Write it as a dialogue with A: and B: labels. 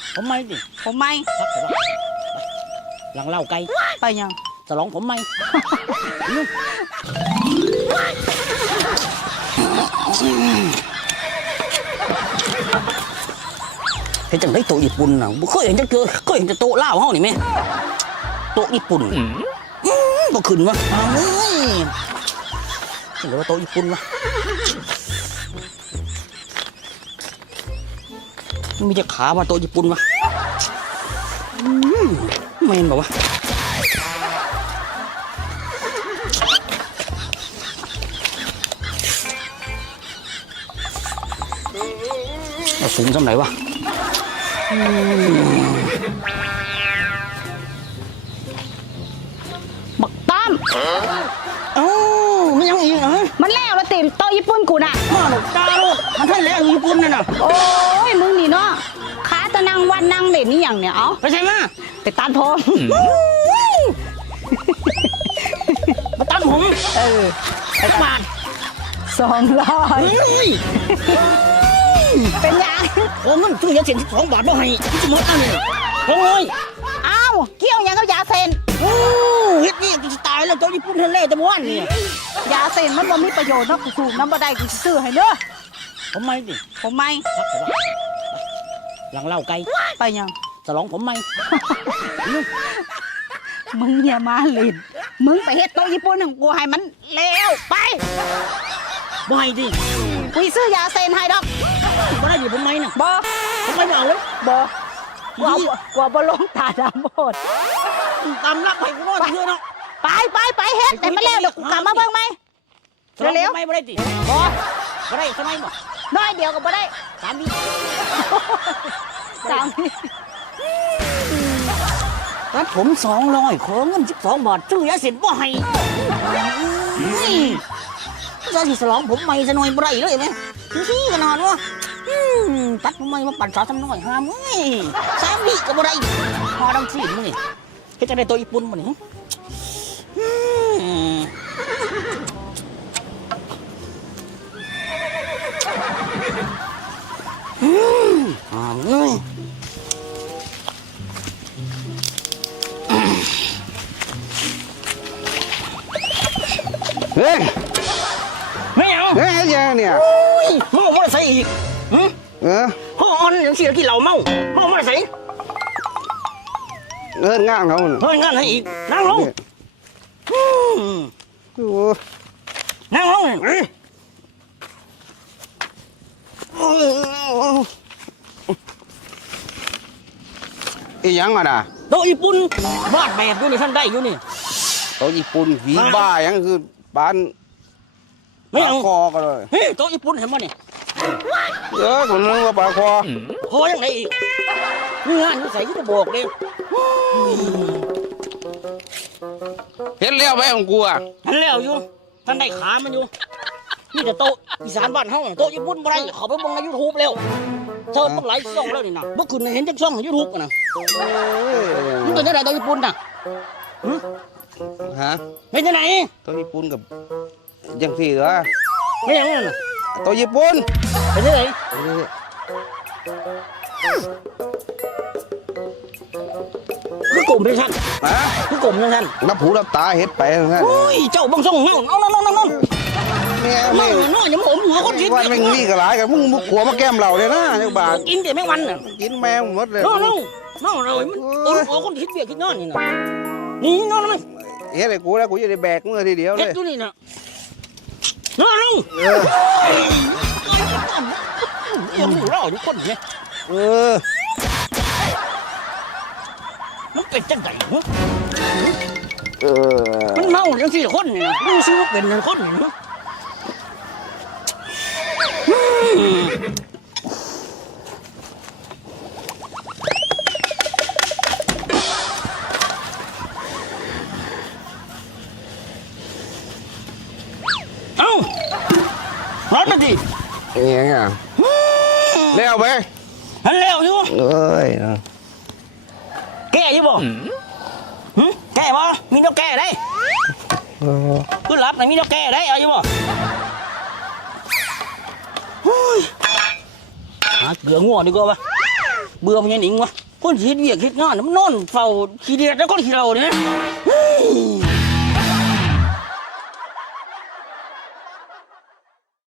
A: ผมไม่ดิ
B: ผมไม่
A: หลังเล่าไกล
B: ไปยัง
A: สลองผมไม่เห็นจังได้โต๊ะญี่ปุ่นน่ะเคยเห็นจะเคยเห็นจะโต๊ะลาวเฮานี่แม่โต๊ะญี่ปุ่นบ่ขึ้นวะเฮ้ยจังเลยว่าโต๊ะญี่ปุ่นวะมีจะขามาโต๊ะญี่ปุ่นวะไม่เห็นบอกว่าสูงสำไหนวะ
B: บักตั้ม
A: เอ้ามันยังอีกเหรอ
B: มันแล้วละติโตญี่ปุ่นกูน่ะ
A: มาหนุกตาลูกมันท่านแล้วญี่ปุ่นน่ะ
B: โอ้ยมึงนี่เนาะขาจะนั่งวันนั่งเด่นนี่อย่างเนี่ยเอา
A: ไปใช่ไหม
B: ไปตัดผม
A: มาตัดผม
B: ไปบาท200เป็นยัง
A: โอ้มันซื้อยาเส้น12 บาทบ่ให้ที่หมดอันนี้โอ้ย
B: อ้าวเกี่ยวยังกับยาเส้น
A: เฮ็ดนี่จะตายแล้วโต๊ะญี่ปุ่นท่านแล้วแต่วันนี่
B: ยาเส้นมันบ่มีประโยชน์เนาะกูสูบน้ำบ่ได้กูซื้อให้เด้อ
A: ผมไม่ดิ
B: ผมไม่
A: หลังเล่าไกล
B: ไปยัง
A: สลองผมไม่
B: มึงอย่ามาเล่นมึงไปเฮ็ดโต๊ะญี่ปุ่นของกูให้มันแล้วไป
A: บ่ให้ดิ
B: กูซื้อยาเส้นให้ดอก
A: บ่ได้ดิผมไม่น่ะ
B: บ่
A: ผมไม่เอาเลย
B: บ่กว่าบ่ลงตาดำหมด
A: ตามรักให้กูรอดเถอะเนาะ
B: ไปเฮ็ดแต่มันแล้วเดี๋ยวกูกลับมาเบิ่งไหม
A: เร็วๆไม่ได้ดิบ่ได้ทำไมบ่
B: น้อยเดียวก็บ่ได้
A: 3 วิตัดผม200ขอเงิน12 บาทซื้อยาเส้นบ่ให้จะสิสลองผมไม่ซะหน่อยบ่ได้เลยไหมขี้ขนาดวะตัดผมไม่มาปั่นสาวทำน้อยห้าม3 วิก็บ่ได้พอดังสิมึงนี่เฮ็ดจังได๋โต๊ะญี่ปุ่นบ่นี่เฮ้ยไม่เอา
C: เฮ้ยยังเนี่ย
A: เมาไม่ใส่อีกพ่อมันยังเสียกี่เหล่าเมาไม่ใส่
C: ง่างเขา
A: เฮ้ยงานให้อีกนั่งลงนั่งลง
C: อีหยังอ่ะนะ
A: โต๊ะญี่ปุ่นวาดแบบอยู่นี่ท่านได้อยู่นี่
C: โต๊ะญี่ปุ่นผีบ้ายังคือบ้าน
A: ไม่เอา
C: คอกันเลย
A: เฮ้ยโต๊ะญี่ปุ่นเห็นมั้ยนี่
C: ผมนึกว่าปลาคอ
A: พอยังไงอีกงานใส่ก็จะบอกเลย
C: เห็นแล้วไหมของกูอ่ะ
A: เห็นแล้วอยู่ท่านได้ขามันอยู่นี่แต่โต๊ะอีสานบ้านเฮาโต๊ะญี่ปุ่นบ่ได้เขาไปเบิ่งใน YouTube แล้วเชิญต้องหลายช่องแล้วนี่นะบ่ขึ้นเห็นจักช่องใน YouTube กันนะมันเป็นจังได๋โต๊ะญี่ปุ่นน่ะ
C: ฮะ
A: เป็นจังได๋
C: โต๊ะญี่ปุ่นกับยังที่เหรอ
A: ไม่ยังนั่นน่ะ
C: โต๊ะญี่ปุ่น
A: เป็นจังได๋คือกลมเป็นชั้นคือกลมเป็นชั้น
C: นับหูนับตาเฮ็ดไป
A: โอ้ยเจ้าบังส่งเงาเนี่ย
C: ไม่
A: น้อยอย่าผมหัวคนคิด
C: วันแมงนี่ก็หลายกันมึงขัวมาแก้มเราเลยนะเจ้าบ่าว
A: กินแต่แมงวันน่ะ
C: กินแมวหมดเลย
A: น้องเลยมันหัวคนคิดเบียดคิดนอนนี่นะนี่นอนมั้ย
C: เฮ็ดไอ้กูแล้วกูจะได้แบกมึงทีเดียวเลย
A: เฮ็ดอยู่นี่น่ะน้องยังหูเราอยู่คนเนี่ยมันเป็นจังไงมันเมาอย่างสี่คนนี่นะดูซิว่าเป็นคนนี่นะเอ้าร้อนมาดิ
C: ยังไงเลี้ยวไป
A: ฮันเลี้ยวอยู่แก่อยู่บ่แก่บ่มีนกแก่ได้cứ lắp nàyมีนกแก่ได้เอาอยู่บ่หาเกลืองัวดีกว่าปะเบื่อพญาหนิงวะคนสิเฮ็ดเวียกเฮ็ดงานน่ะมันนอนเฝ้าขี้เดียดแล้วคนขี้เราเนี่ย